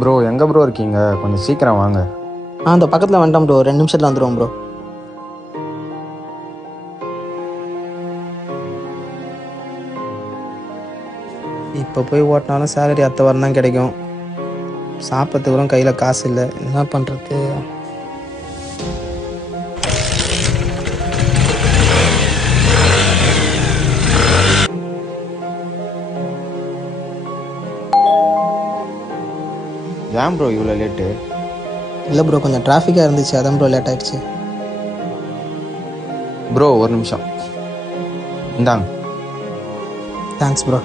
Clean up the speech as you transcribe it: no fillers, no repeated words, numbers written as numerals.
Bro எங்கே bro இருக்கீங்க? கொஞ்சம் சீக்கிரம் வாங்க. அந்த பக்கத்தில் வந்துட்டோம் ப்ரோ, 2 நிமிஷத்தில் வந்துடுவோம் ப்ரோ. இப்போ போய் ஓட்டினாலும் சேலரி அடுத்த வாரம் தான் கிடைக்கும். சாப்பிட்றதுக்கு கையில் காசு இல்லை, என்ன பண்ணுறது? ஏன் ப்ரோ இவ்வளோ லேட்டு? இல்லை ப்ரோ, கொஞ்சம் டிராஃபிக்காக இருந்துச்சு, அதான் ப்ரோ லேட் ஆகிடுச்சு. ப்ரோ ஒரு நிமிஷம் இந்தாங்க. Thanks bro.